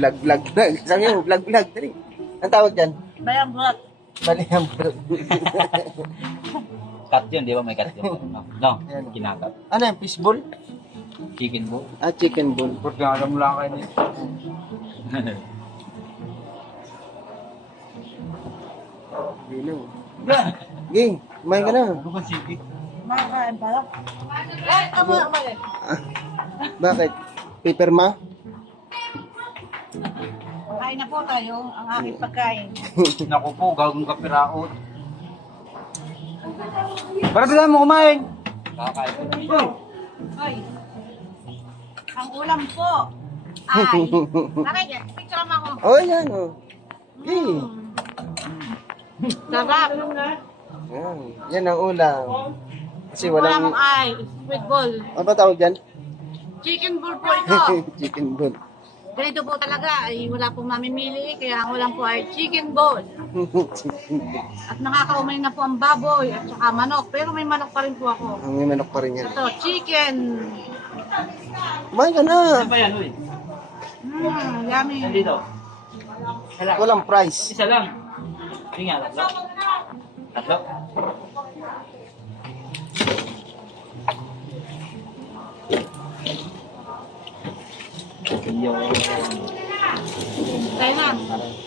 Vlog. Sabi mo, vlog. Dali. Ang tawag dyan? Bayang buhat. Baliham. Cut yun, di ba? May cut yun. No, Ayan. kinakat. Ano yan? Fishball? Chicken ball. Ah, chicken ball. Porque alam mo lang kayo niya. Gino. Ging, kumain ka na. Bukan sige. Makakain pa lang. Ay, tama, mali. Bakit? Paper ma? Kain na po tayo, ang aking pagkain. Naku po, gagong kapiraot. Para bilang mo kumain. Kakakain ko. Ay, ang ulam po ay, nakikita, picture mo ako. Oh, yan oh. Ging. Sarap. Yan ang ulam. Kasi Ulam walang... ay squid ball. Ano ba tawag dyan? Chicken ball po ito. Chicken ball. Ganito po talaga, ay wala pong mamimili, kaya ang ulam po ay chicken ball. At nakakaumay na po ang baboy at saka manok, pero may manok pa rin po ako. May manok pa rin yan. Ito, chicken. Kumain ka na. Ano ba yan, uy? Yummy. Nandito. Hala. Walang price. Isa lang. Hindi nga, tatlo. Tatlo? Yo. Tayo na.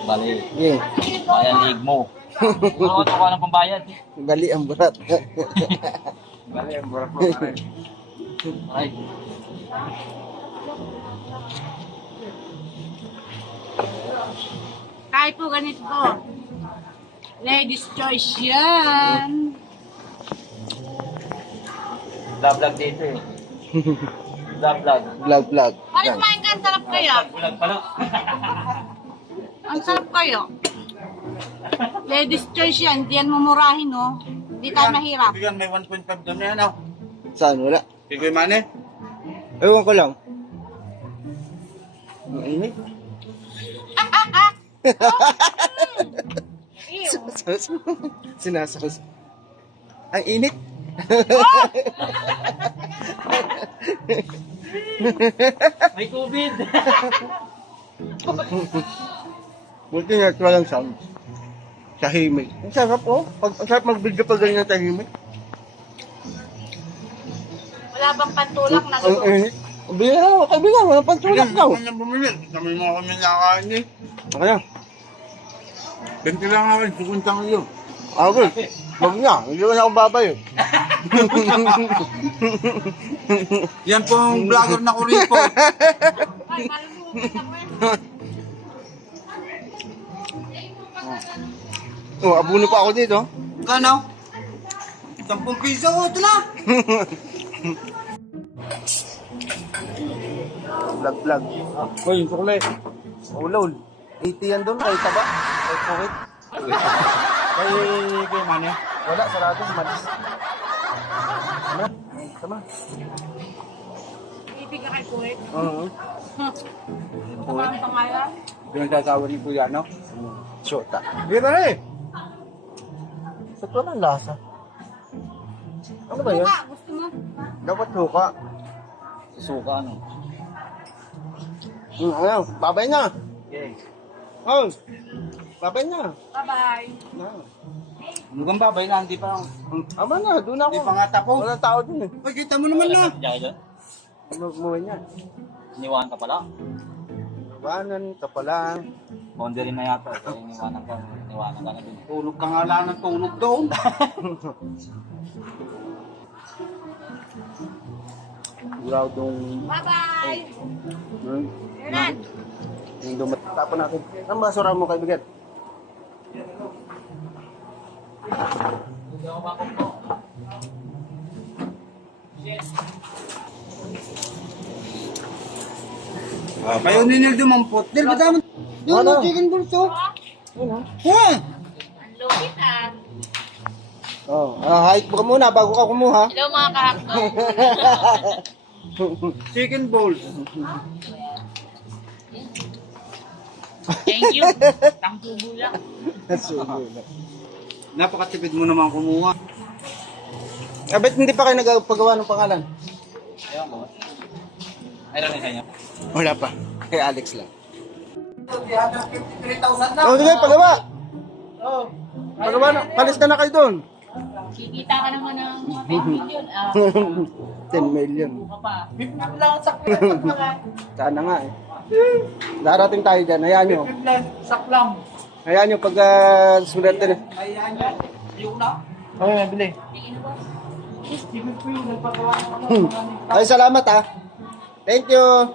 Bali. Ging. Bayan league mo. Ano ito ka ng pambayad? Bali ang burat. Bali, ang burak mo. Ay. Kahit po ganito po. Ladies choice yan. Vlog dito eh. Vlog. Vlog. Ano Yan. kumain ka? Ang sarap kaya? Vlog pala. Ang sarap kayo. Ladies choice yan. Hindi yan mumurahin, no? Hindi tayo mahirap. Bigyan may 1.5 doon na yan, oh. Saan? Wala. Sige, mane. Ewan ko lang. Ang init. Sinasakas. Ang init. May COVID. Buti nga ito lang sound. Tahimik. Ang sarap oh. Ang sarap mag-video pag ganyan tahimik. Wala bang pantulak na Ang luto? init. Bilang, kaibigan, walang pantulak daw. Kami na bumili. Kami mo kami nakain eh. Kaya, 20 lang namin, sukuntang iyo. okay. Wag na, hindi ko na akong babay. Yan po ang vlogger na kuripo. Ay, maluluto na po. Oh, abuno pa ako dito. Kano? 10 piso, ito na. Vlog. Uy, yung sukle. Ulol. 80 yan doon, kahit taba. Kahit puwit. Kay mane. Wala, sarado, malis. Ano? Sama. Ibig ka kay Kuwait. Oo. Tama ang pangalan. Pinagsasawa ni Kuya, no? Shota. Dito na eh. Sa ito ng lasa. Ano ba yun? Suka, gusto mo? Dapat suka. Suka ano? Ano? Babay na. Okay. Oh. Babay na. Bye-bye. Ano kang babay na, hindi pa. Ama na, doon ako. Hindi pa nga tapos. Walang tao doon eh. Ay, kita mo naman na. Diyan dyan? Umuwi niya. Iniwanan ka pala. Banan, kapalan. Boundary na yata. Kaya iniwanan ka na dun. Tulog ka nga lang ng tulog doon. Guradong... Bye-bye. Hmm? Hernan. Yung dumatapon natin. Ang basura mo, kaibigan? Kayo ninil dumampot. Dil, ba't naman? Doon, Ano? chicken balls to. Ano? Ha? Ang lupit ah. Oh, hike mo ka muna bago ka kumuha. Hello mga kahapon. Chicken balls. Thank you. Tangtubo lang. Napakatipid mo naman kumuha. Ba't hindi pa kayo nagpagawa ng pangalan? Ayaw mo. Mayroon na sa inyo. Wala pa. Kay Alex lang. 353,000 na. O, sige, pagawa. Pagawa na. Palis ka na kayo doon. Kikita ka naman ng 10 million. 10 million. Pa. lang sa Sana nga eh. Darating tayo dyan. Hayaan nyo. saklam. Hayaan nyo pag swerte na. Ayan yan. Yung na. Okay, bili. Steven po yung nagpagawa ng Ay, salamat ah. Thank you.